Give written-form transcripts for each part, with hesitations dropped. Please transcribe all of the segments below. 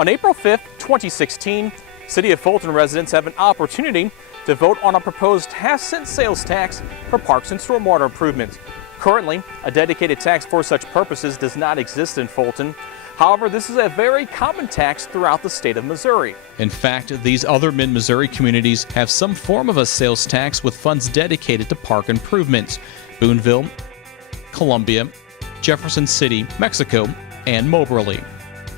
On April 5th, 2016, City of Fulton residents have an opportunity to vote on a proposed half-cent sales tax for parks and stormwater improvements. Currently, a dedicated tax for such purposes does not exist in Fulton. However, this is a very common tax throughout the state of Missouri. In fact, these other mid-Missouri communities have some form of a sales tax with funds dedicated to park improvements. Boonville, Columbia, Jefferson City, Mexico, and Moberly.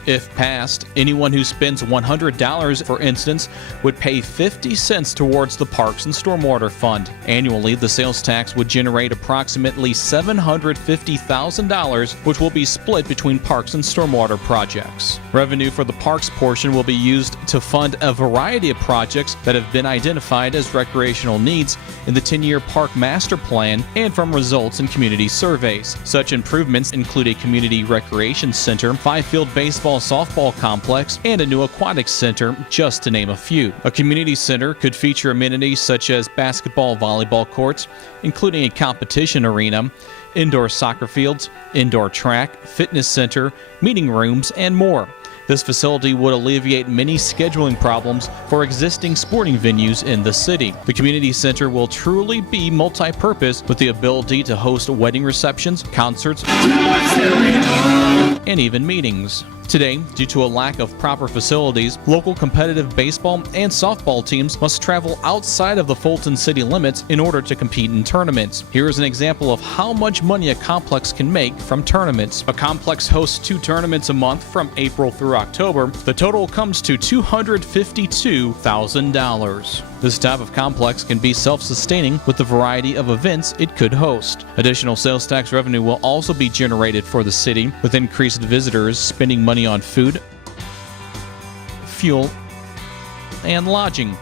If passed, anyone who spends $100, for instance, would pay 50 cents towards the Parks and Stormwater Fund. Annually, the sales tax would generate approximately $750,000, which will be split between parks and stormwater projects. Revenue for the parks portion will be used to fund a variety of projects that have been identified as recreational needs in the 10-year Park Master Plan and from results in community surveys. Such improvements include a community recreation center, 5-field baseball softball complex, and a new aquatics center, just to name a few. A community center could feature amenities such as basketball, volleyball courts, including a competition arena, indoor soccer fields, indoor track, fitness center, meeting rooms, and more. This facility would alleviate many scheduling problems for existing sporting venues in the city. The community center will truly be multi-purpose with the ability to host wedding receptions, concerts, and even meetings. Today, due to a lack of proper facilities, local competitive baseball and softball teams must travel outside of the Fulton city limits in order to compete in tournaments. Here is an example of how much money a complex can make from tournaments. A complex hosts 2 tournaments a month from April through October. The total comes to $252,000. This type of complex can be self-sustaining with the variety of events it could host. Additional sales tax revenue will also be generated for the city, with increased visitors spending money on food, fuel, and lodging.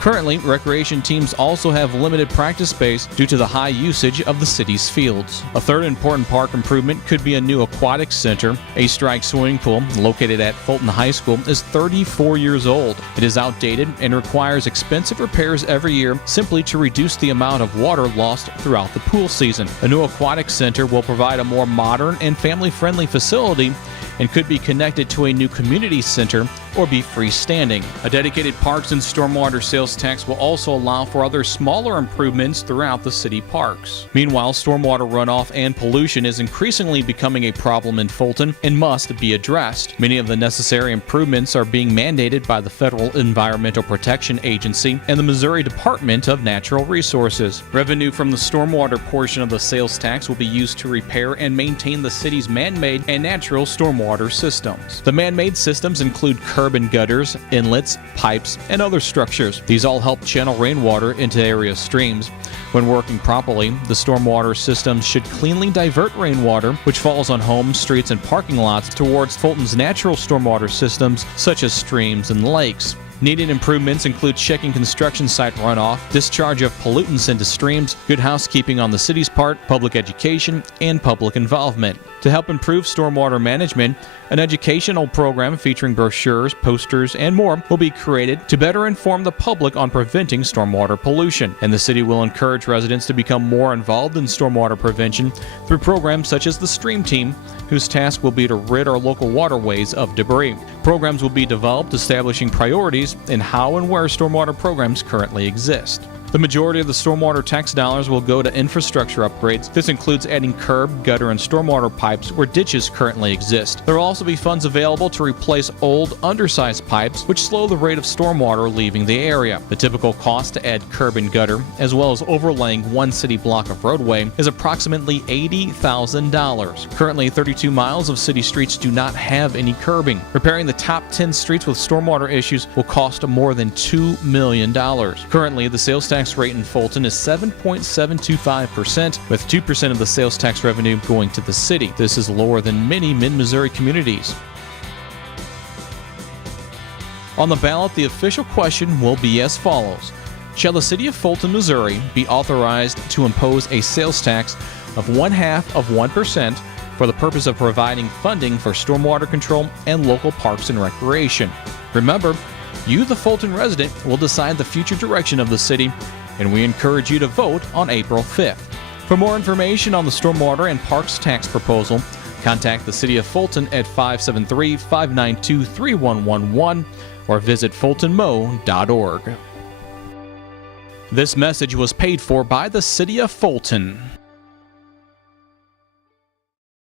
Currently, recreation teams also have limited practice space due to the high usage of the city's fields. A third important park improvement could be a new aquatic center. A strike swimming pool located at Fulton High School is 34 years old. It is outdated and requires expensive repairs every year simply to reduce the amount of water lost throughout the pool season. A new aquatic center will provide a more modern and family-friendly facility and could be connected to a new community center or be freestanding. A dedicated parks and stormwater sales tax will also allow for other smaller improvements throughout the city parks. Meanwhile, stormwater runoff and pollution is increasingly becoming a problem in Fulton and must be addressed. Many of the necessary improvements are being mandated by the Federal Environmental Protection Agency and the Missouri Department of Natural Resources. Revenue from the stormwater portion of the sales tax will be used to repair and maintain the city's man-made and natural stormwater systems. The man-made systems include curb and gutters, inlets, pipes, and other structures. These all help channel rainwater into area streams. When working properly, the stormwater systems should cleanly divert rainwater, which falls on homes, streets, and parking lots, towards Fulton's natural stormwater systems, such as streams and lakes. Needed improvements include checking construction site runoff, discharge of pollutants into streams, good housekeeping on the city's part, public education, and public involvement. To help improve stormwater management, an educational program featuring brochures, posters, and more will be created to better inform the public on preventing stormwater pollution. And the city will encourage residents to become more involved in stormwater prevention through programs such as the Stream Team, whose task will be to rid our local waterways of debris. Programs will be developed establishing priorities in how and where stormwater programs currently exist. The majority of the stormwater tax dollars will go to infrastructure upgrades. This includes adding curb, gutter, and stormwater pipes where ditches currently exist. There will also be funds available to replace old, undersized pipes, which slow the rate of stormwater leaving the area. The typical cost to add curb and gutter, as well as overlaying one city block of roadway, is approximately $80,000. Currently, 32 miles of city streets do not have any curbing. Repairing the top 10 streets with stormwater issues will cost more than $2 million. Currently, the sales tax rate in Fulton is 7.725%, with 2% of the sales tax revenue going to the city. This is lower than many mid-Missouri communities. On the ballot, the official question will be as follows. Shall the city of Fulton, Missouri be authorized to impose a sales tax of 0.5% for the purpose of providing funding for stormwater control and local parks and recreation? Remember, you, the Fulton resident, will decide the future direction of the city, and we encourage you to vote on April 5th. For more information on the stormwater and parks tax proposal, Contact the City of Fulton at 573-592-3111 or visit fultonmo.org. This message was paid for by the City of Fulton.